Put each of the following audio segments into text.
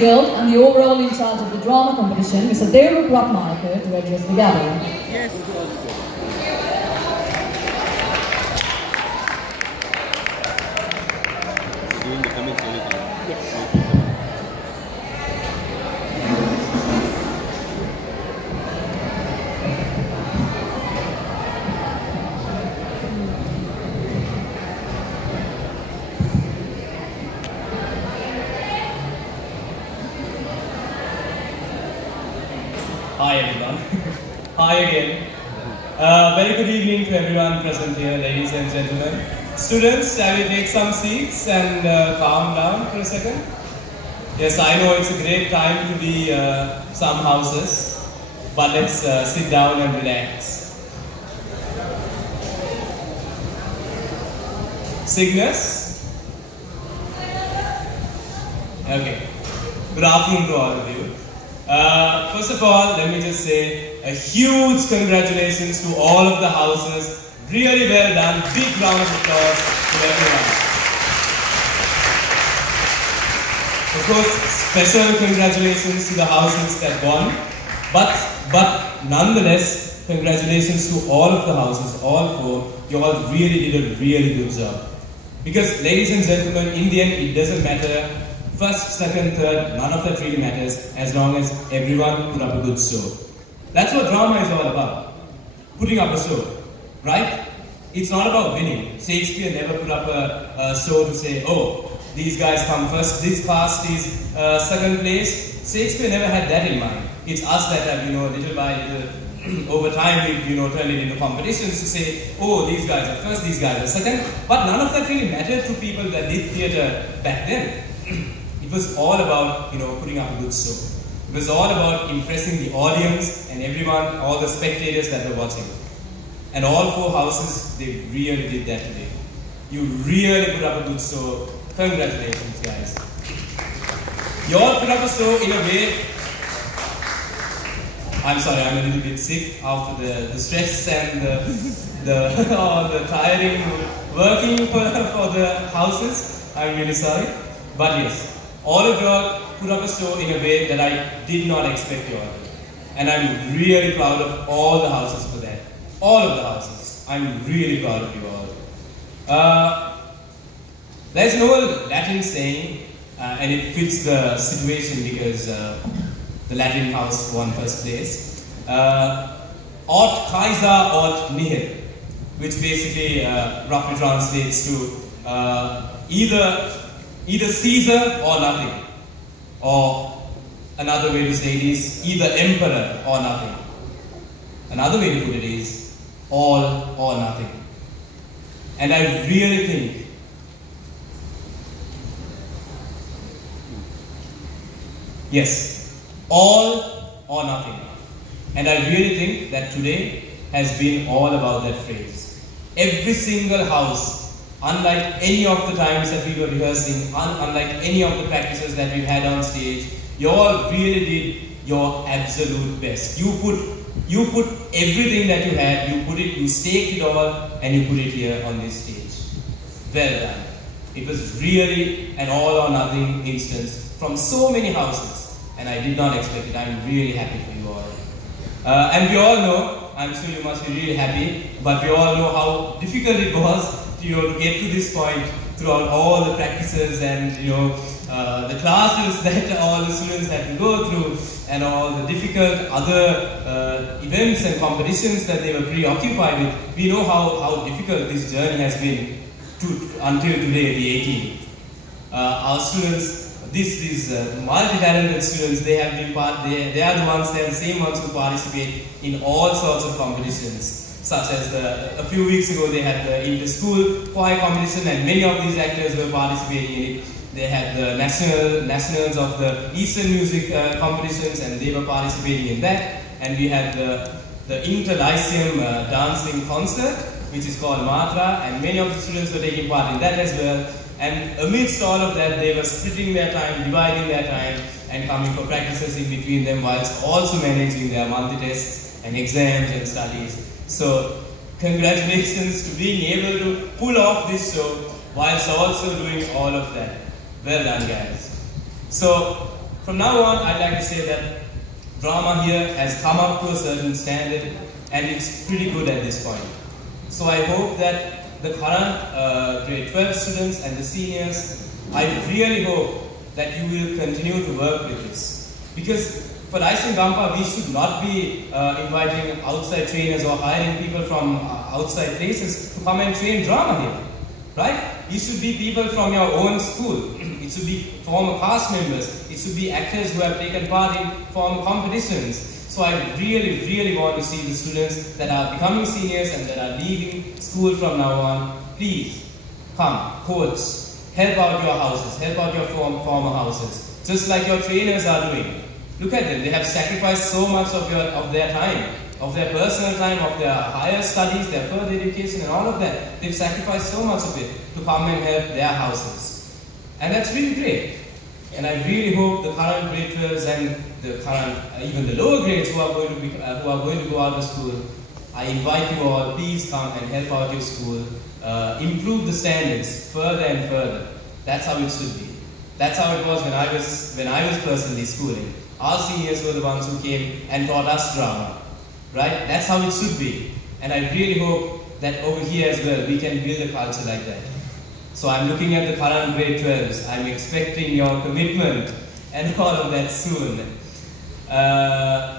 Guild and the overall in charge of the drama competition, Mr. Devrup Ratnayake, to address the gathering. Yes. Doing the comments anything. Yes. Hi everyone. Hi again. Very good evening to everyone present here, ladies and gentlemen. Students, shall we take some seats and calm down for a second? Yes, I know it's a great time to be some houses, but let's sit down and relax. Cygnus? Okay. Good afternoon to all of you. First of all, let me just say a huge congratulations to all of the houses. Really well done. Big round of applause to everyone. Of course, special congratulations to the houses that won. But nonetheless, congratulations to all of the houses, all four. You all really did a really good job. Because, ladies and gentlemen, in the end, it doesn't matter. First, second, third, none of that really matters as long as everyone put up a good show. That's what drama is all about. Putting up a show, right? It's not about winning. Shakespeare never put up a show to say, oh, these guys come first, this cast is second place. Shakespeare never had that in mind. It's us that have, little by little, over time, we've, turned it into competitions to say, oh, these guys are first, these guys are second. But none of that really mattered to people that did theatre back then. It was all about, putting up a good show. It was all about impressing the audience and everyone, all the spectators that were watching. And all four houses, they really did that today. You really put up a good show. Congratulations, guys. You all put up a show in a way. I'm sorry, I'm a little bit sick after the stress and the tiring working for the houses. I'm really sorry. But yes, all of you all put up a show in a way that I did not expect you all to. And I'm really proud of all the houses for that. All of the houses. I'm really proud of you all. There's no Latin saying, and it fits the situation because the Latin house won first place. Aut Caesar aut nihil, which basically roughly translates to either Caesar or nothing. Or another way to say it is either emperor or nothing. Another way to put it is all or nothing. And I really think yes, all or nothing. And I really think that today has been all about that phrase. Every single house, unlike any of the times that we were rehearsing, unlike any of the practices that we've had on stage, you all really did your absolute best. You put everything that you had, you staked it all, and you put it here on this stage. Well done. It was really an all or nothing instance from so many houses, and I did not expect it. I'm really happy for you all. And we all know, I'm sure you must be really happy, but we all know how difficult it was to get to this point throughout all the practices and the classes that all the students had to go through and all the difficult other events and competitions that they were preoccupied with. We know how difficult this journey has been until today, the 18th. Our students, these multi-talented students, they are the same ones who participate in all sorts of competitions. Such as a few weeks ago they had the inter-school choir competition, and many of these actors were participating in it. They had the nationals of the Eastern music competitions, and they were participating in that. And we had the inter-lyceum dancing concert, which is called Matra, and many of the students were taking part in that as well. And amidst all of that, they were splitting their time, dividing their time, and coming for practices in between them, whilst also managing their monthly tests and exams and studies. So, congratulations to being able to pull off this show whilst also doing all of that. Well done, guys. So, From now on, I'd like to say that drama here has come up to a certain standard and it's pretty good at this point. So I hope that the current grade 12 students and the seniors, I really hope that you will continue to work with this. Because for Rising Gampa, we should not be inviting outside trainers or hiring people from outside places to come and train drama here, right? You should be people from your own school. It should be former cast members. It should be actors who have taken part in former competitions. So I really, really want to see the students that are becoming seniors and that are leaving school from now on. Please, come, coach, help out your houses, help out your former houses, just like your trainers are doing. Look at them, they have sacrificed so much of their time, of their personal time, of their higher studies, their further education and all of that. They've sacrificed so much of it to come and help their houses. And that's really great. And I really hope the current grade 12s and the current, even the lower grades who are going to go out of school, I invite you all, please come and help out your school, improve the standards further and further. That's how it should be. That's how it was when I was personally schooling. Our seniors were the ones who came and taught us drama, right? That's how it should be. And I really hope that over here as well, we can build a culture like that. So I'm looking at the current grade 12s. I'm expecting your commitment and all of that soon.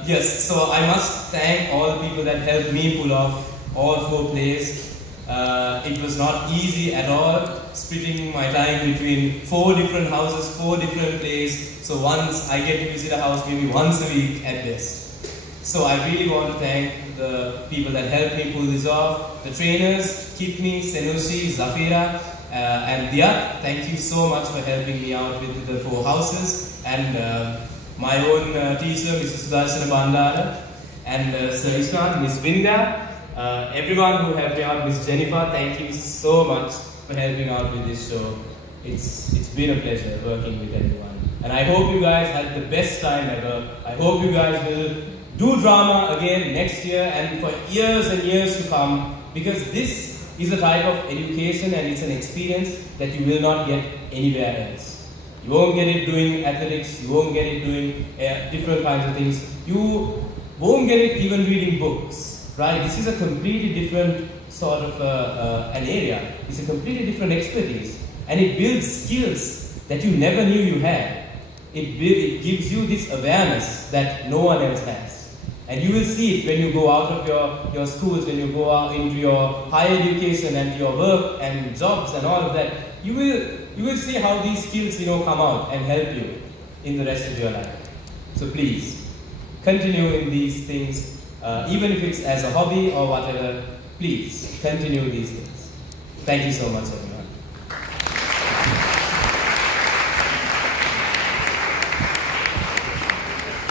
Yes, so I must thank all the people that helped me pull off all 4 plays. It was not easy at all, splitting my time between 4 different houses, 4 different plays. So once I get to visit a house maybe once a week at best. So I really want to thank the people that helped me pull this off. The trainers, Kipni, Senushi, Zafira, and Diat. Thank you so much for helping me out with the 4 houses. And my own teacher, Mrs. Sudarshana Bandara, and Sir Ishwan, Ms. Vinda. Everyone who helped me out, Ms. Jennifer, thank you so much for helping out with this show. It's been a pleasure working with everyone. And I hope you guys had the best time ever. I hope you guys will do drama again next year and for years and years to come, because this is a type of education and it's an experience that you will not get anywhere else. You won't get it doing athletics, you won't get it doing different kinds of things. You won't get it even reading books, right? This is a completely different sort of an area. It's a completely different expertise. And it builds skills that you never knew you had. It gives you this awareness that no one else has. And you will see it when you go out of your schools, when you go out into your higher education and your work and jobs and all of that. You will see how these skills, come out and help you in the rest of your life. So please, continue in these things, even if it's as a hobby or whatever, please continue these things. Thank you so much, everyone.